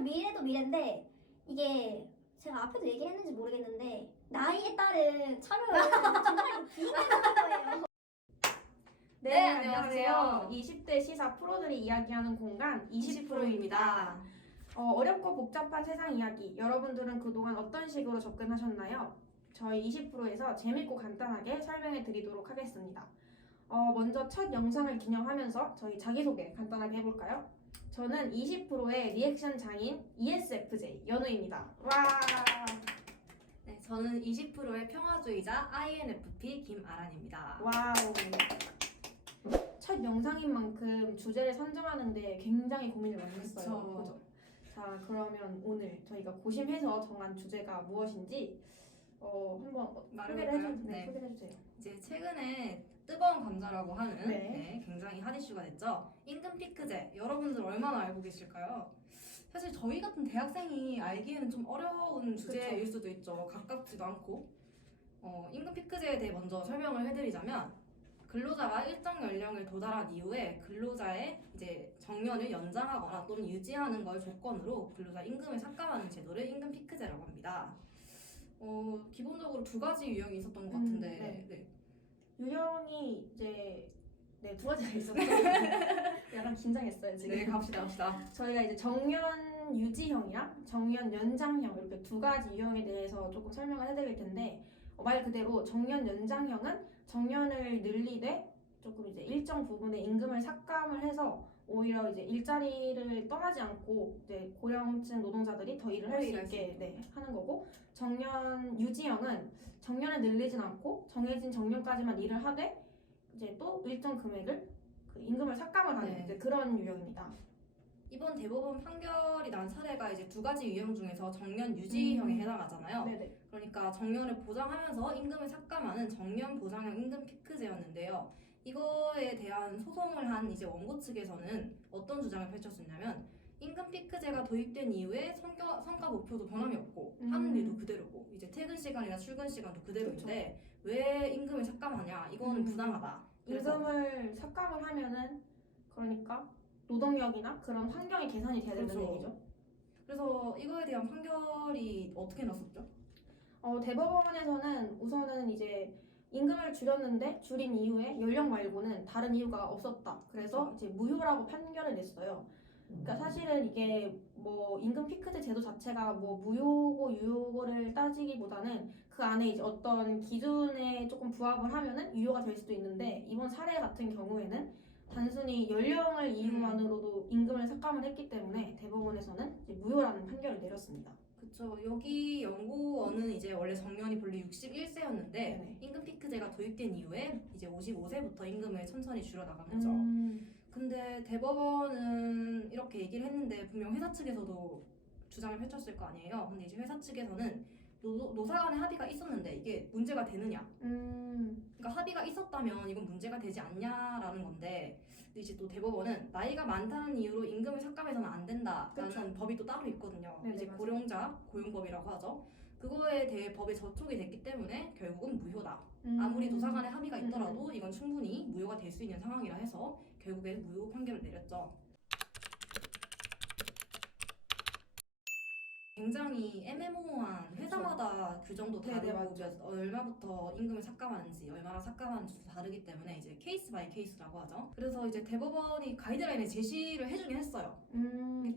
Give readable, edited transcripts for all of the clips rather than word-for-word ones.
진짜 미래도 미래인데 이게 제가 앞에도 얘기했는지 모르겠는데 나이에 따른 차별은 정말 비관적인 거예요. 네, 안녕하세요. 20대 시사 프로들이 이야기하는 공간 20%입니다. 어렵고 복잡한 세상 이야기, 여러분들은 그동안 어떤 식으로 접근하셨나요? 저희 20%에서 재밌고 간단하게 설명해 드리도록 하겠습니다. 먼저 첫 영상을 기념하면서 저희 자기소개 간단하게 해볼까요? 저는 20%의 리액션 장인 ESFJ 연우입니다. 와! 네, 저는 20%의 평화주의자 INFP 김아란입니다. 와우! 첫 영상인 만큼 주제를 선정하는데 굉장히 고민을 많이 했어요. 그죠? 자, 그러면 오늘 저희가 고심해서 정한 주제가 무엇인지 한번 소개를 해주세요. 이제 최근에 뜨거운 감자라고 하는 네. 굉장히 핫 이슈가 됐죠. 임금 피크제, 여러분들 얼마나 알고 계실까요? 사실 저희 같은 대학생이 알기에는 좀 어려운 주제일 수도 있죠. 가깝지도 않고. 임금 피크제에 대해 먼저 설명을 해드리자면, 근로자가 일정 연령을 도달한 이후에 근로자의 이제 정년을 연장하거나 또는 유지하는 걸 조건으로 근로자 임금을 삭감하는 제도를 임금 피크제라고 합니다. 기본적으로 두 가지 유형이 있었던 것 같은데, 네. 유형이 이제 두 가지가 있었죠. 약간 긴장했어요 지금. 네, 갑시다. 저희가 이제 정년 유지형이랑 정년 연장형 이렇게 두 가지 유형에 대해서 조금 설명을 해드릴 텐데 말 그대로 정년 연장형은 정년을 늘리되 조금 이제 일정 부분의 임금을 삭감을 해서 오히려 이제 일자리를 떠나지 않고 이제 고령층 노동자들이 더 일을 할 수 있게 하는 거고, 정년 유지형은 정년을 늘리진 않고 정해진 정년까지만 일을 하되 이제 또 일정 금액을 그 임금을 삭감을 하는 이제 그런 유형입니다. 이번 대법원 판결이 난 사례가 이제 두 가지 유형 중에서 정년 유지형에 해당하잖아요. 네네. 그러니까 정년을 보장하면서 임금을 삭감하는 정년 보장형 임금 피크제였는데요. 이거에 대한 소송을 한 이제 원고 측에서는 어떤 주장을 펼쳤었냐면, 임금 피크제가 도입된 이후에 성과 목표도 변함이 없고 하는 일도 그대로고 이제 퇴근 시간이나 출근 시간도 그대로인데 왜 임금을 삭감하냐, 이거는 부당하다. 임금을 삭감을 하면은 그러니까 노동력이나 그런 환경의 개선이 돼야 된다는 얘기죠. 그래서 이거에 대한 판결이 어떻게 났었죠? 대법원에서는 우선은 이제 임금을 줄인 이후에 연령 말고는 다른 이유가 없었다. 그래서 이제 무효라고 판결을 냈어요. 그러니까 사실은 이게 뭐 임금 피크제 제도 자체가 뭐 무효고 유효를 따지기보다는 그 안에 이제 어떤 기준에 조금 부합을 하면은 유효가 될 수도 있는데, 이번 사례 같은 경우에는 단순히 연령을 이유만으로도 임금을 삭감을 했기 때문에 대법원에서는 이제 무효라는 판결을 내렸습니다. 그렇죠. 여기 연구원은 이제 원래 정년이 본래 61세였는데 임금 피크제가 도입된 이후에 이제 55세부터 임금을 천천히 줄여나간 거죠. 근데 대법원은 이렇게 얘기를 했는데 분명 회사 측에서도 주장을 펼쳤을 거 아니에요. 근데 이제 회사 측에서는 노사 간의 합의가 있었는데 이게 문제가 되느냐. 그러니까 합의가 있었다면 이건 문제가 되지 않냐라는 건데, 근데 이제 또 대법원은 나이가 많다는 이유로 임금을 삭감해서는 안 된다라는 법이 또 따로 있거든요. 네네, 이제 고령자 고용법이라고 하죠. 그거에 대해 법에 저촉이 됐기 때문에 결국은 무효다. 아무리 노사 간의 합의가 있더라도 이건 충분히 무효가 될 수 있는 상황이라 해서 결국엔 무효 판결을 내렸죠. 굉장히 애매모호한, 회사마다 규정도 다르고 얼마부터 임금을 삭감하는지 얼마나 삭감하는지 다르기 때문에 이제 케이스 바이 케이스라고 하죠. 그래서 이제 대법원이 가이드라인을 제시를 해주긴 했어요.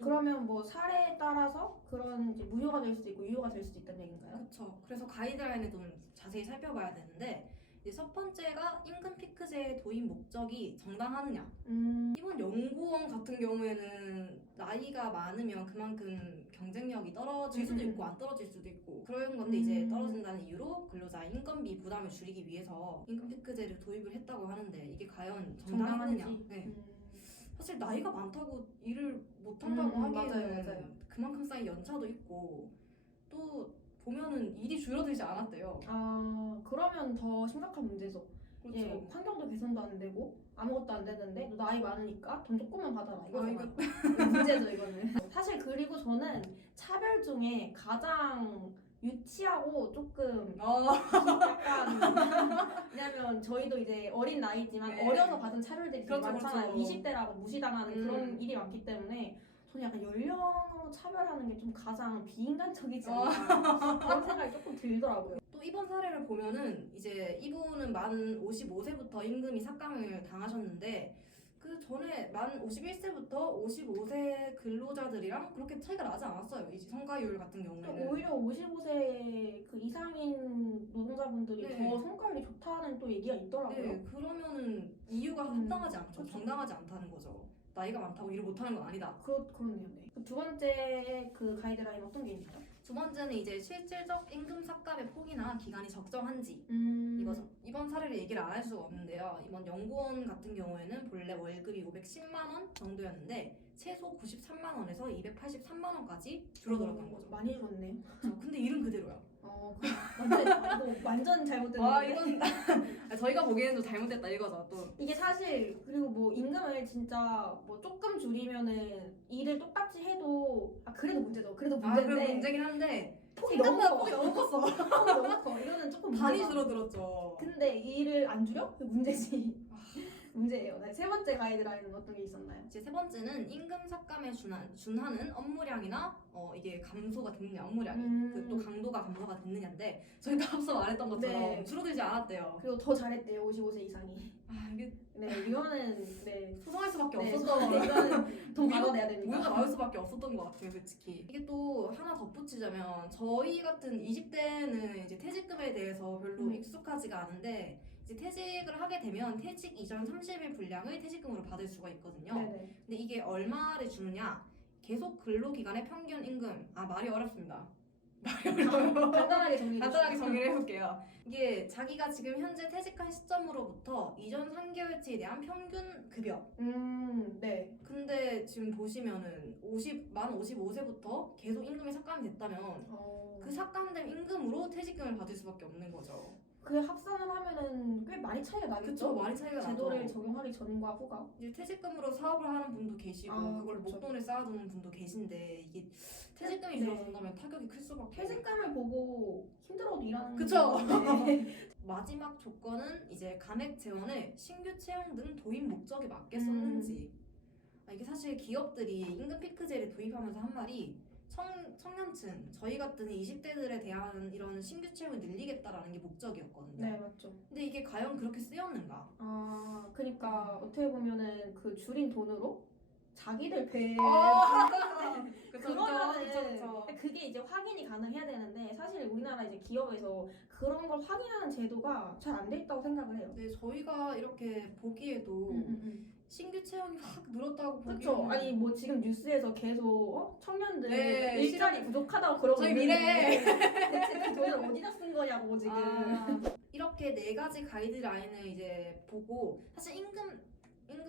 그러면 뭐 사례에 따라서 그런 이제 무효가 될 수도 있고 유효가 될 수도 있다는 얘기인가요? 그렇죠. 그래서 가이드라인을 좀 자세히 살펴봐야 되는데, 이제 첫 번째가 임금 피크제의 도입 목적이 정당하느냐. 이번 연구원 같은 경우에는 나이가 많으면 그만큼 경쟁력이 떨어질 수도 있고 안 떨어질 수도 있고 그런 건데 이제 떨어진다는 이유로 근로자의 인건비 부담을 줄이기 위해서 임금 피크제를 도입을 했다고 하는데 이게 과연 정당하느냐. 네. 사실 나이가 많다고 일을 못한다고 하기에는 맞아요. 그만큼 쌓인 연차도 있고 또 보면은 일이 줄어들지 않았대요. 그러면 더 심각한 문제죠. 그렇죠. 예, 환경도 개선도 안 되고 아무것도 안 되는데 너 나이 많으니까 돈 조금만 받아라 이거잖아. 문제죠 이거는. 사실 그리고 저는 차별 중에 가장 유치하고 조금 약간 왜냐면 저희도 이제 어린 나이지만 어려서 받은 차별들이 많잖아요. 20대라고 무시당하는 그런 일이 많기 때문에 저는 약간 연령으로 차별하는 삭감하는 게 좀 가장 비인간적이지 않나 그런 생각이 조금 들더라고요. 또 이번 사례를 보면은 이제 이분은 만 55세부터 임금이 삭감을 당하셨는데 그 전에 만 51세부터 55세 근로자들이랑 그렇게 차이가 나지 않았어요. 이 성과율 같은 경우에는. 오히려 55세 그 이상인 노동자분들이 네. 더 성과율이 좋다는 또 얘기가 있더라고요. 네, 그러면은 이유가 합당하지 않죠. 정당하지 않다는 거죠. 나이가 많다고 일을 못하는 건 아니다. 그렇네요. 네. 두 번째 그 가이드라인 어떤 게 있나요? 두 번째는 이제 실질적 임금 삭감의 폭이나 기간이 적정한지 이거죠. 이번 사례를 얘기를 안 할 수가 없는데요. 이번 연구원 같은 경우에는 본래 월급이 510만 원 정도였는데 최소 93만 원에서 283만 원까지 줄어들었던 거죠. 많이 줄었네요. 그렇죠. 근데 일은 그대로야. 이거 완전 잘못된 와 건데. 이건 저희가 보기에는 좀 잘못됐다 이거죠. 또 이게 사실 그리고 뭐 임금을 진짜 뭐 조금 줄이면은 일을 똑같이 해도 그래도 문제죠. 그래도 문제인데 그래 문제긴 한데 폭이 생각보다 너무 폭이 너무 컸어. 폭이 너무 커. 이거는 조금 많이 문제다. 줄어들었죠. 근데 일을 안 줄여? 그 문제지. 문제예요. 네, 세 번째 가이드라인은 어떤 게 있었나요? 이제 세 번째는 임금 삭감에 준하는 업무량이나 이게 감소가 됐느냐 업무량이 그 또 강도가 감소가 됐느냐인데 저희가 앞서 말했던 것처럼 네. 줄어들지 않았대요. 그리고 더 잘했대요. 55세 이상이. 이게 네, 이거는 네. 소송할 수밖에 네, 없었던 이거는 돈 받아내야 되니까. 우유가 나올 수밖에 없었던 것 같아요, 솔직히. 이게 또 하나 덧붙이자면 저희 같은 20대는 이제 퇴직금에 대해서 별로 익숙하지가 않은데 이제 퇴직을 하게 되면 퇴직 이전 30일 분량을 퇴직금으로 받을 수가 있거든요. 네네. 근데 이게 얼마를 주느냐? 계속 근로기간의 평균 임금. 말이 어렵습니다. 말이 어려워요. 간단하게 정리를 해볼게요. 이게 자기가 지금 현재 퇴직한 시점으로부터 이전 3개월치에 대한 평균 급여. 네. 근데 지금 보시면은 만 55세부터 계속 임금이 삭감이 됐다면 그 삭감된 임금으로 퇴직금을 받을 수밖에 없는 거죠. 그 합산을 하면은 꽤 많이 차이가 나겠죠? 그쵸, 많이 차이가 나죠. 제도를 적용하기 전과 후가. 이제 퇴직금으로 사업을 하는 분도 계시고 그걸 그렇죠. 목돈을 쌓아두는 분도 계신데 이게 퇴직금이 네. 줄어든다면 타격이 클 수밖에. 퇴직금을 보고 힘들어도 일하는 그쵸. 건데. 마지막 조건은 이제 감액 재원을 신규 채용 등 도입 목적에 맞게 썼는지. 이게 사실 기업들이 임금 피크제를 도입하면서 한 말이 청년층, 저희 같은 20대들에 대한 이런 신규 채용을 늘리겠다라는 게 목적이었거든요. 네, 맞죠. 근데 이게 과연 그렇게 쓰였는가? 그러니까 어떻게 보면은 그 줄인 돈으로 자기들 배 그러면은 그게 이제 확인이 가능해야 되는데 사실 우리나라 이제 기업에서 그런 걸 확인하는 제도가 잘 안 돼 있다고 생각을 해요. 네, 저희가 이렇게 보기에도 신규 채용이 확 늘었다고 그렇죠. 보기에는 아니 뭐 지금 뉴스에서 계속 청년들 네, 일자리 부족하다고 그러고 저희 있는데 미래. 대체 그 돈을 어디다 쓴 거냐고 지금. 이렇게 네 가지 가이드라인을 이제 보고 사실 임금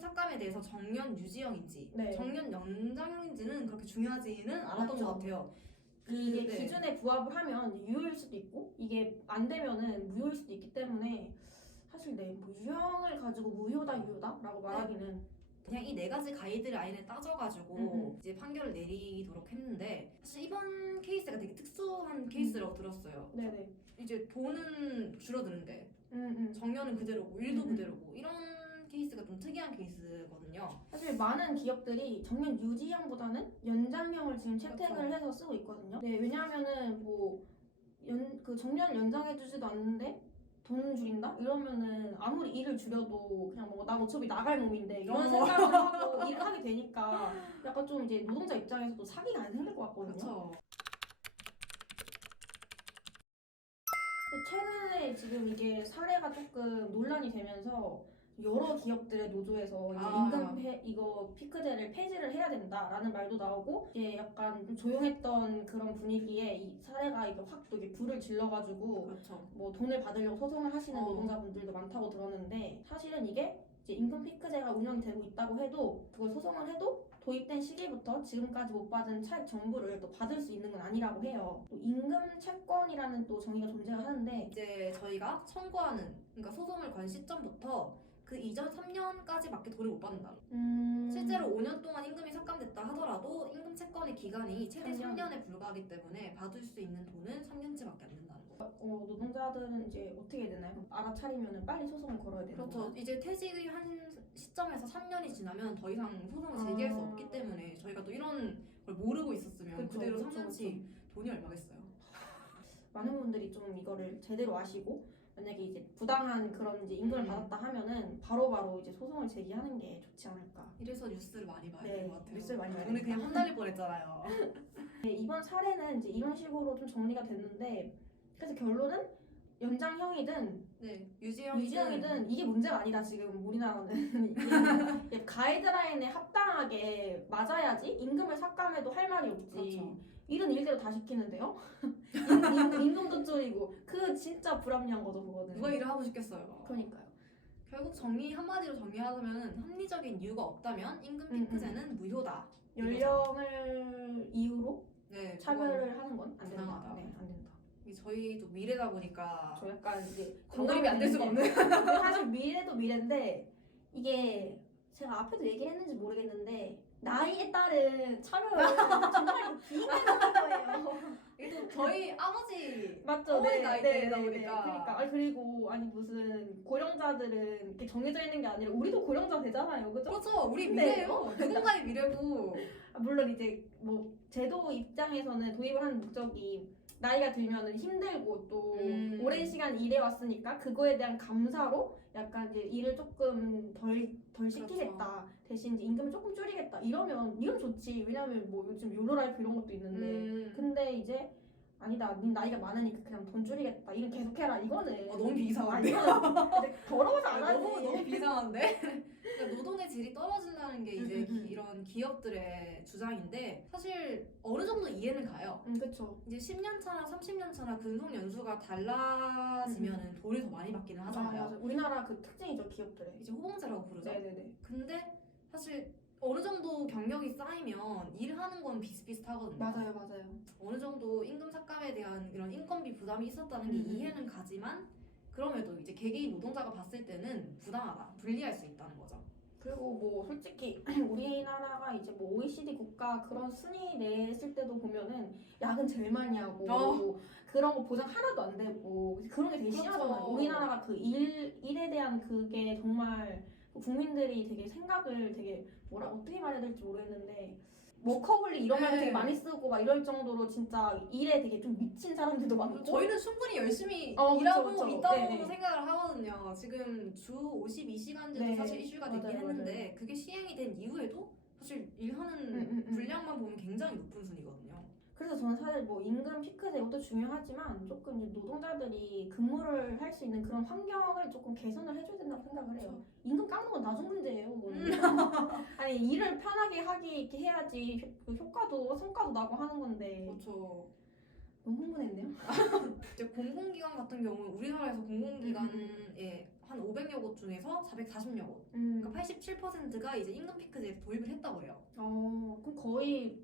삭감에 대해서 정년 유지형인지 네. 정년 연장형인지는 그렇게 중요하지는 않았던 맞죠. 것 같아요. 이게 네. 기준에 부합을 하면 유효일 수도 있고 이게 안 되면은 무효일 수도 있기 때문에 사실 뭐 유형을 가지고 무효다 유효다라고 말하기는 그냥 이 네 가지 가이드라인을 따져가지고 이제 판결을 내리도록 했는데 사실 이번 케이스가 되게 특수한 케이스라고 들었어요. 네네. 이제 돈은 줄어드는데 정년은 그대로고 일도 그대로고 이런 케이스가 좀 특이한 케이스거든요. 사실 많은 기업들이 정년 유지형보다는 연장형을 지금 채택을 그렇죠. 해서 쓰고 있거든요. 네, 왜냐하면은 그 정년을 연장해주지도 않는데 돈 줄인다? 이러면은 아무리 일을 줄여도 그냥 뭐 난 어차피 나갈 몸인데 이런 생각을 하고 일을 하게 되니까 약간 좀 이제 노동자 입장에서도 사기가 안 생길 것 같거든요. 그렇죠. 최근에 지금 이게 사례가 조금 논란이 되면서 여러 기업들의 노조에서 이제 임금 이거 피크제를 폐지를 해야 된다라는 말도 나오고 이제 약간 좀 조용했던 그런 분위기에 이 사례가 이게 확 또 이게 불을 질러가지고 그렇죠. 뭐 돈을 받으려고 소송을 하시는 노동자분들도 많다고 들었는데 사실은 이게 이제 임금 피크제가 운영이 되고 있다고 해도 그걸 소송을 해도 도입된 시기부터 지금까지 못 받은 차액 정부를 또 받을 수 있는 건 아니라고 해요. 또 임금 채권이라는 또 정의가 존재를 하는데 이제 저희가 청구하는 그러니까 소송을 건 시점부터 그 이전 3년까지밖에 돈을 못 받는다. 실제로 5년 동안 임금이 삭감됐다 하더라도 임금 채권의 기간이 최대 3년에 불과하기 때문에 받을 수 있는 돈은 3년치밖에 안 된다는 거. 노동자들은 이제 어떻게 해야 되나요? 알아차리면 빨리 소송을 걸어야 되는 그렇죠. 건가요? 이제 퇴직의 한 시점에서 3년이 지나면 더 이상 소송을 제기할 수 없기 때문에 저희가 또 이런 걸 모르고 있었으면 그쵸. 그대로 천원치 돈이 얼마겠어요? 많은 분들이 좀 이거를 제대로 아시고 만약에 이제 부당한 그런 이제 임금을 받았다 하면은 바로바로 이제 소송을 제기하는 게 좋지 않을까. 이래서 뉴스를 많이 봐야 네, 되는 것 같아요. 뉴스를 많이 봐야 오늘 됩니다. 그냥 혼날릴 뻔했잖아요. 네, 이번 사례는 이제 이런 식으로 좀 정리가 됐는데 그래서 결론은 연장형이든 네, 유지형이든 이게 문제가 아니다. 지금 우리나라는 이게 가이드라인에 합당하게 맞아야지 임금을 삭감해도 할 말이 없지. 그렇죠. 일은 일대로 다 시키는데요. 임금도 줄이고 그 진짜 불합리한 거죠 그거는. 누가 일을 하고 싶겠어요. 그러니까요. 결국 한마디로 정리하자면 합리적인 이유가 없다면 임금 피크제는 무효다. 연령을 이유로 네, 차별을 하는 건 안 된다. 부당하다. 네, 안 된다. 저희도 미래다 보니까 저 약간 이제 공감이 안 될 수가 없는. 근데 사실 미래도 미래인데 이게 제가 앞에도 얘기를 했는지 모르겠는데 나이에 따른 차별을 정말 비난하는 거예요. 또 저희 아버지 맞죠? 어머니 나이대다 보니까. 그러니까 그리고 아니 무슨 고령자들은 이렇게 정해져 있는 게 아니라 우리도 고령자 되잖아요, 그죠? 그렇죠. 우리 네. 미래예요. 누군가의 미래고. 물론 이제 뭐 제도 입장에서는 도입을 하는 목적이 나이가 들면은 힘들고 또 오랜 시간 일해 왔으니까 그거에 대한 감사로 약간 이제 일을 조금 덜 시키겠다. 대신 이제 임금을 조금 줄이겠다. 이러면 좋지. 왜냐면 뭐 요즘 욜로라이프 이런 것도 있는데. 근데 이제 아니다. 네 나이가 많으니까 그냥 돈 줄이겠다. 일은 계속해라. 이거는 너무 비상한데. 이거는 이제 더러워서 안 하지. 너무 비상한데. 그러니까 노동의 질이 떨어진다는 게 이제 이런 기업들의 주장인데 사실 어느 정도 이해는 가요. 그렇죠. 이제 10년 차나 30년 차나 근속 연수가 달라지면은 돈을 더 많이 받기는 하잖아요. 맞아. 우리나라 그 특징이죠 기업들의. 이제 호봉제라고 부르죠. 네네네. 근데 사실 어느 정도 경력이 쌓이면 일하는 건 비슷비슷하거든요. 맞아요. 어느 정도 임금 삭감에 대한 이런 인건비 부담이 있었다는 게 이해는 가지만 그럼에도 이제 개개인 노동자가 봤을 때는 부당하다, 불리할 수 있다는 거죠. 그리고 뭐 솔직히 우리나라가 이제 뭐 OECD 국가 그런 순위 냈을 때도 보면은 야근 제일 많이 하고 그런 거 보장 하나도 안 되고 그런 게 되게 그렇죠. 심하잖아요. 우리나라가 그 일에 대한 그게 정말 국민들이 되게 생각을 되게 어떻게 말해야 될지 모르겠는데 워커홀리 이런 말 네. 되게 많이 쓰고 막 이럴 정도로 진짜 일에 되게 좀 미친 사람들도 많고 저희는 충분히 열심히 그쵸, 일하고 그쵸. 있다고 네네. 생각을 하거든요. 지금 주 52시간제도 네. 사실 이슈가 되긴 맞아요, 했는데 그게 시행이 된 이후에도 사실 일하는 분량만 보면 굉장히 높은 순이거든요. 그래서 저는 사실 뭐 임금 피크제 이것도 중요하지만 조금 이제 노동자들이 근무를 할 수 있는 그런 환경을 조금 개선을 해줘야 된다고 생각을 해요. 임금 깎는 건 나중 문제예요. 아니 일을 편하게 이렇게 해야지 그 효과도 성과도 나고 하는 건데 그렇죠. 너무 흥분했네요. 이제 공공기관 같은 경우는 우리나라에서 공공기관에 한 500여 곳 중에서 440여 곳, 그러니까 87%가 이제 임금 피크제에 도입을 했다고 해요. 그럼 거의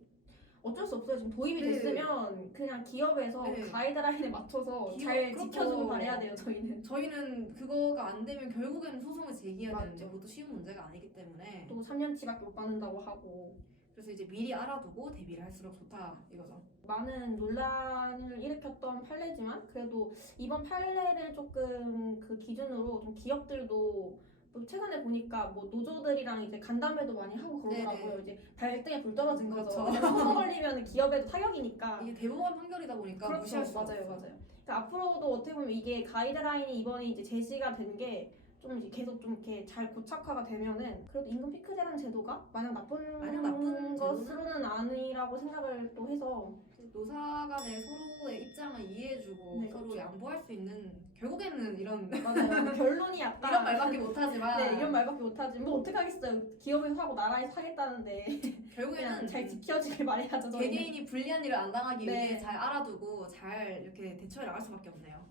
어쩔 수 없어요. 지금 도입이 네. 됐으면 그냥 기업에서 네. 가이드라인에 맞춰서 기업, 잘 그렇죠. 지켜주고 말해야 돼요. 저희는 그거가 안 되면 결국에는 소송을 제기해야 맞죠. 되는데 그것도 쉬운 문제가 아니기 때문에 또 3년치밖에 못 받는다고 하고 그래서 이제 미리 알아두고 대비를 할수록 좋다 이거죠. 많은 논란을 일으켰던 판례지만 그래도 이번 판례를 조금 그 기준으로 좀 기업들도 뭐 최근에 보니까 뭐 노조들이랑 이제 간담회도 많이 하고 그러더라고요. 네네. 이제 발등에 불 떨어진 거죠. 그렇죠. 소송 걸리면 기업에도 타격이니까. 이게 대법원 판결이다 보니까 그렇죠. 무시할 수 맞아요. 없어요. 그러니까 앞으로도 어떻게 보면 이게 가이드라인이 이번에 이제 제시가 된 게 좀 이제 계속 좀 이렇게 잘 고착화가 되면은 그래도 임금 피크제라는 제도가 마냥 나쁜 것으로는 아니라고 생각을 또 해서 노사 간의 서로의 입장을 이해해주고 네, 서로 그렇죠. 양보할 수 있는 결국에는 이런 맞아요. 결론이 약간 이런 말밖에 못하지만 네, 이런 말밖에 못하지. 뭐 어떻게 하겠어요. 기업에서 하고 나라에서 하겠다는데 결국에는 그냥 잘 지켜지길 말해야죠. 저희는. 개개인이 불리한 일을 안 당하기 네. 위해 잘 알아두고 잘 이렇게 대처해 나갈 수밖에 없네요.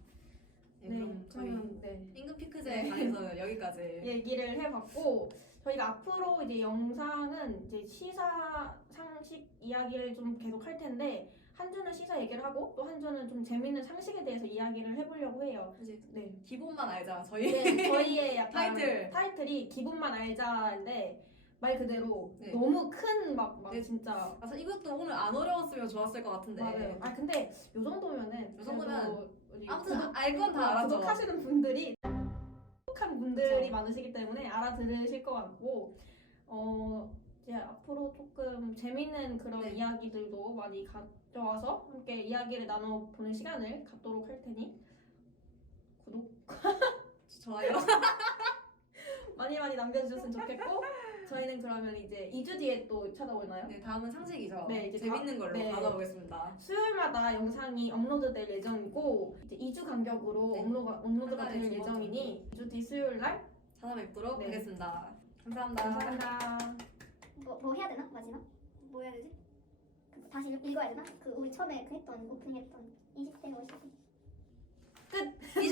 네, 그럼 저희 임금 피크제에 관해서 여기까지. 얘기를 해봤고 저희가 앞으로 이제 영상은 이제 시사 상식 이야기를 좀 계속 할 텐데 한 주는 시사 얘기를 하고 또 한 주는 좀 재밌는 상식에 대해서 이야기를 해보려고 해요. 이제 네. 기본만 알자 저희. 네, 저희의 약간 타이틀이 기본만 알자인데 말 그대로 네. 너무 큰 막 네. 진짜 아, 이것도 오늘 안 어려웠으면 좋았을 것 같은데. 맞아요. 아 근데 요 정도면은 요 정도면 그래도 아무튼 알 건 다 알았죠. 구독하시는 분들이 똑똑한 분들이 그쵸. 많으시기 때문에 알아들으실 것 같고 이제 앞으로 조금 재밌는 그런 네. 이야기들도 많이 가져와서 함께 이야기를 나눠보는 시간을 갖도록 할 테니 구독 좋아요. 많이 남겨주셨으면 좋겠고 저희는 그러면 이제 2주 뒤에 또 찾아오나요? 네, 다음은 상식이죠. 네, 이제 재밌는 걸로 네. 가져보겠습니다. 수요일마다 영상이 업로드될 예정이고 이제 2주 간격으로 네. 업로드가 한 달에 될 두 번 예정이니 2주 뒤 수요일 날 찾아뵙도록 네. 하겠습니다. 감사합니다. 감사합니다. 뭐 해야 되나? 마지막? 뭐 해야 되지? 다시 읽어야 되나? 그 우리 처음에 그 했던 오프닝 했던 20대 50대 끝!